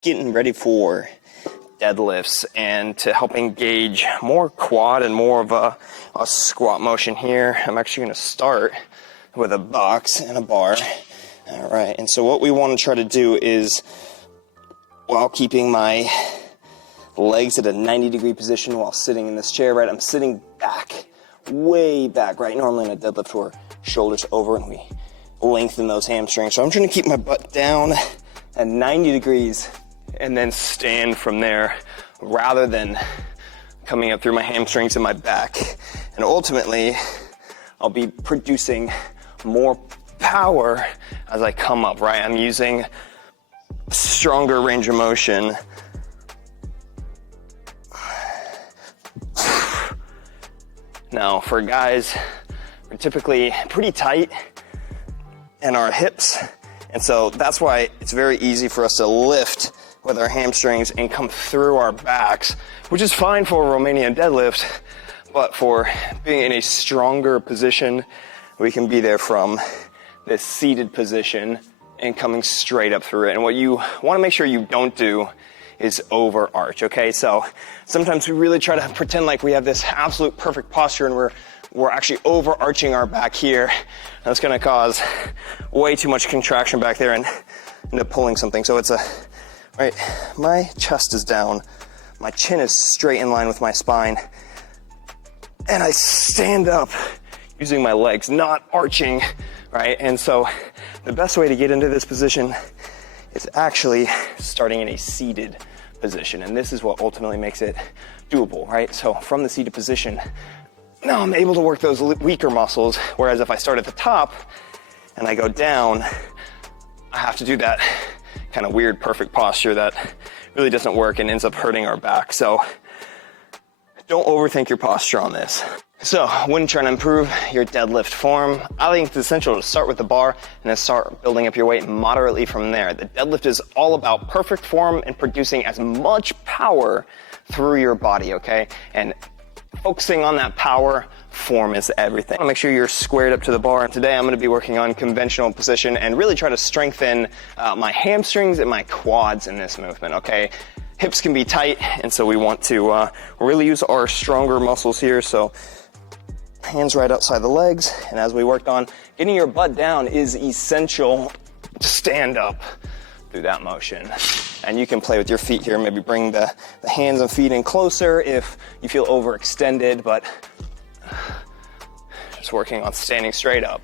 getting ready for deadlifts and to help engage more quad and more of a squat motion here. I'm actually going to start with a box and a bar. All right, and so what we want to try to do is, while keeping my legs at a 90-degree position while sitting in this chair, right, I'm sitting back, way back, right? Normally in a deadlift we're shoulders over and we lengthen those hamstrings. So I'm trying to keep my butt down at 90 degrees and then stand from there rather than coming up through my hamstrings and my back. And ultimately, I'll be producing more power as I come up, right? I'm using stronger range of motion. Now, for guys, we're typically pretty tight in our hips, and so that's why it's very easy for us to lift with our hamstrings and come through our backs, which is fine for a Romanian deadlift, but for being in a stronger position, we can be there from this seated position and coming straight up through it. And what you want to make sure you don't do is overarch, okay? So sometimes we really try to pretend like we have this absolute perfect posture and we're actually overarching our back here. That's gonna cause way too much contraction back there and end up pulling something. So it's right, my chest is down, my chin is straight in line with my spine, and I stand up using my legs, not arching, right? And so the best way to get into this position is actually starting in a seated position. And this is what ultimately makes it doable, right? So from the seated position, now I'm able to work those weaker muscles, whereas if I start at the top and I go down, I have to do that kind of weird perfect posture that really doesn't work and ends up hurting our back. So don't overthink your posture on this. So when trying to improve your deadlift form, I think it's essential to start with the bar and then start building up your weight moderately from there. The deadlift is all about perfect form and producing as much power through your body, okay? And focusing on that power, form is everything. I want to make sure you're squared up to the bar. Today I'm going to be working on conventional position and really try to strengthen my hamstrings and my quads in this movement, okay? Hips can be tight, and so we want to really use our stronger muscles here. So hands right outside the legs, and as we worked on, getting your butt down is essential to stand up through that motion. And you can play with your feet here, maybe bring the hands and feet in closer if you feel overextended, but just working on standing straight up.